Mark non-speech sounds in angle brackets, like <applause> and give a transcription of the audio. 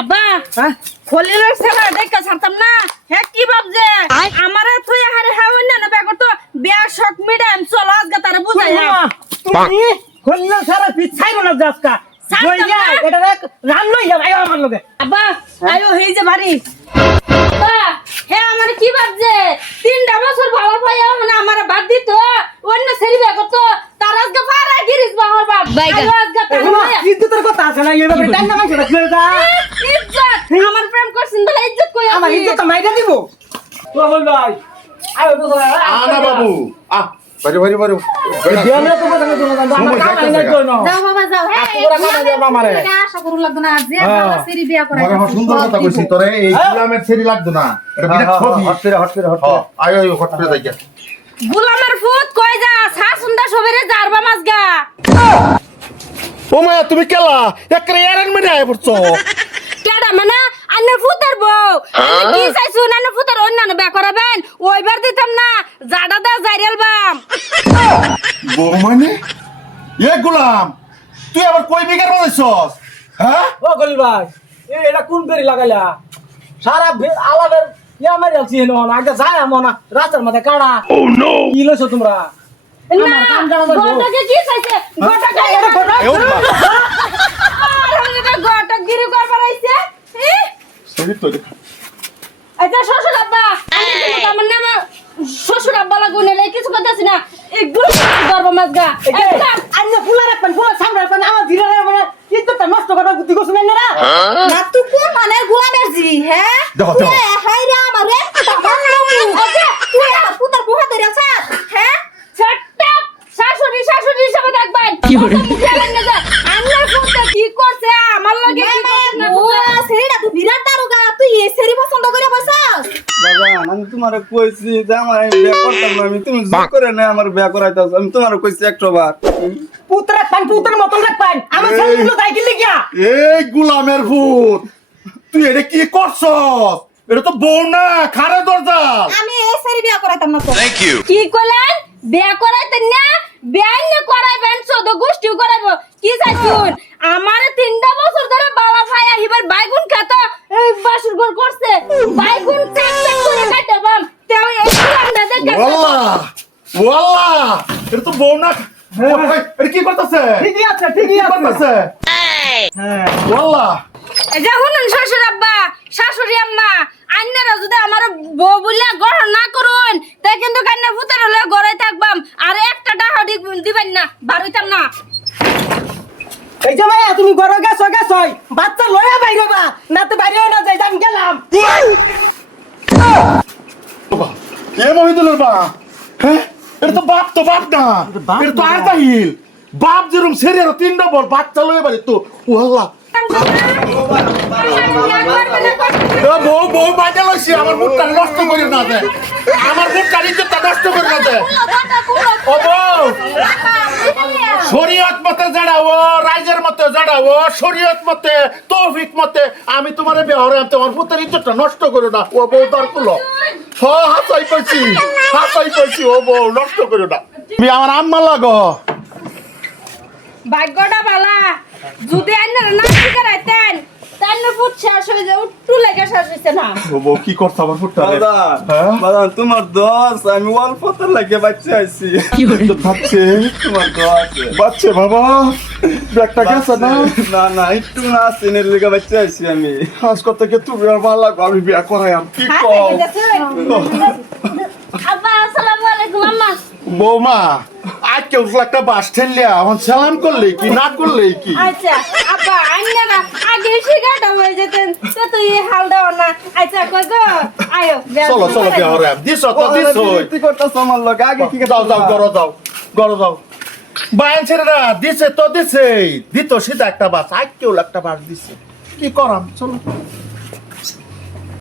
আব্বা হ্যাঁ? খলিলের ছেলে দেখা ছাড়তাম না। হে কি ভাবছে? আমারে তুই হারে হ্যাঁ না না বেগর তো বিয়া শক মিডাম চলো আজকে তারা বুঝাই। তুমি খল্লা সারা পিছাই না যাসকা ছাড়তাম। এটা দেখ রান লইয়া ভাই আমার লগে। আব্বা আয়ো হেই যে বাড়ি। আব্বা হে আমার কি ভাবছে? তিনটা বছর বাবা ভাই মানে আমার বাদ দিত। অন্য ছেলে বিয়া করতো তার আজকে পারা গিরিস বাবার বাপ। আজকে তার। কথা আছে না এইভাবে টান না মাইছে রাখলে যা। ইজ্জত! আমার প্রেম করছেন বলে ইজ্জত কই আমার ইজ্জত মাইরা দিব। তো বল ভাই আয় তো আনা বাবু। আহ বাড়ি বাড়ি বাড়ি বিয়ালে তো কথা না আমার কাম আই না যাও বাবা যাও। হ্যাঁ কামে আমারে। এটা আশা করু লাগতো না যে হ্যাঁ। বাবা সিরি বিয়া করে সুন্দর কথা কইছি তোরে এই গুলামের লাগতো না। এটা বিরাট ছবি। হট করে হট করে হট করে। আয় আয় হট করে যাই গুলামের ফুট কই যা সা সুন্দর সবেরে জারবা ও মায়া তুমি কেলা? একরে এরেন আয় পড়ছো। মানে আন্নে ফুতার বউ। আমি কি চাইছু? নানে ফুতার অন্যান্য বে করাবেন? ওইবার দিতাম না। জাডা দা জাইরাল বাম বউ মানে এ গুলাম তুই আবার কই বিঘার বানাইছস? হ্যাঁ? ও গলি ভাই এ এটা কোন পেরি লাগাইলা? সারা আলাদের ইয়া মারি আছি হেন না আগে যায় আমো না রাস্তার মধ্যে কাড়া। ও নো কি লইছো তোমরা? কাম কাড়া কি চাইছে গটকে এটা ঘটা। এ উম্মা আর হইছে গটক গিরি করবার আইছে ই, সরি তো আচ্ছা শ্বশুর আব্বা আমি কিন্তু আমার নাম আব্বা লাগু নেলে কিছু করতেছি না। এগুলো গর্ব এই যে, আইনে ফুলা রাখবেন ফুলা সামনে রাখবেন আমার ধীরে মানে ইজ্জতটা নষ্ট করার বুদ্ধি না না না তুই কোন মানে হ্যাঁ? দেখো, দেখো। হাই রে আমার তুই আমার পুতার বুহা ধরে আছিস হ্যাঁ? শাশুড়ি শাশুড়ি হিসেবে দেখবেন। কি করে আন্নার ফুটে কি করছে আমার লগে কি করছে না ও সেরিটা তুই বিরাট দারুগা তুই এই সেরি পছন্দ করে বসছস বাবা আমি তোমার কইছি যে আমার আমি বিয়ে করতাম না। আমি তুমি জোর করে না আমার বিয়ে করাইতাছ। আমি তোমার কইছি একশো বার পুত্র রাখবেন পুত্রের মতন রাখবেন আমার ছেলেগুলো তাই কি লিখিয়া? এই গুলামের ভূত। তুই এটা কি করছস? এটা তো বউ না খারে দরজা। আমি এই সেরি বিয়া করাইতাম না তো। কি কইলেন? বিয়া করাইতেন না? বিয়া না করাইবেন শুধু গোষ্ঠী করাইবো। কি চাইছুন আমার তিনটা বছর ধরে বাবা ভাই আহিবার বাইগুন খাত এই বাসুর ঘর করছে বাইগুন চাক চাক করে খাইতে বাম তেও এই কুলান্ডা দেখে ওয়াল্লাহ ওয়াল্লাহ এটা তো বউ না এটা কি করতেছে ঠিকই আছে ঠিকই করতেছে হ্যাঁ ওয়াল্লাহ এই শুনুন শ্বশুর আব্বা শাশুড়ি আম্মা আন্নারা যদি আমার বউ বলিয়া গ্রহণ না করুন তাই কিন্তু কান্না ভূতের হলে গড়াই থাকবাম আর একটা টাকা দিবেন না বাড়িতাম না এই যে মাইয়া তুমি ঘরে গেছো গেছো বাচ্চা লয়া বাইরে বা না তো বাইরে না যাই আমি গেলাম এ মহিদুলের বা এটা তো বাপ না। এর এটা তো না। আরতাহিল বাপ যেরকম সেরে আর তিন ডবল বাচ্চা লয়ে বাড়ি তো। ও আল্লাহ। বউ বউ বাইরে লইছি আমার মুখটা নষ্ট করে না দেয় আমার মুখটা নিজের নষ্ট করে না দেয় ও বউ। জড়াবো রাইজের মতে জড়াবো শরীয়ত মতে, তৌফিক মতে, আমি তোমার বেহরে আমি তোমার পুত্রের ইজ্জতটা নষ্ট করো না, ও বউ তার কুলো। হ হাতাই পাইছি হাতাই পাইছি, ও বউ নষ্ট করো না। তুমি আমার আম্মা লাগো। ভাগ্যটা বালা যদি আন্নারা না শিকারাইতেন তাহলে ফুট শেষ হয়ে যায় উঠটু লেগে শেষ হয়েছে না। ও কি করছ আমার পুত্রে হ্যাঁ? বাজান তোমার দোষ আমি অল্প তো লাগে বাচ্চা আইছি। <laughs> ভাবছে? তোমার দোষ। বাচ্চা বাবা ব্যাগটা গেছে না? না না একটু না সিনের লেগে বাচ্চা আইছি আমি। আজকে থেকে তুমি আর ভালো লাগো? আমি বিয়া করাইম কি হ্যাঁ, কম আব্বা আসসালামু আলাইকুম আম্মা। বৌমা আজ কেউ একটা বাস ঠেললিয়া আমার সালাম করলে কি না করলে কি? আচ্ছা আব্বা আন্নারা আগে শিকারটা হয়ে যেতেন তো তুই হাল দাও না। আচ্ছা কই গো? আয়ো চলো চলো হরে দিছ তো করতেছ আমার লগে আগে কি গরো যাও গরো যাও বায়ান ছেলেরা দিছে তো দিছে দিত সিধা একটা বাস আজ কেউ একটা বাস দিছে। কি করাম চলো।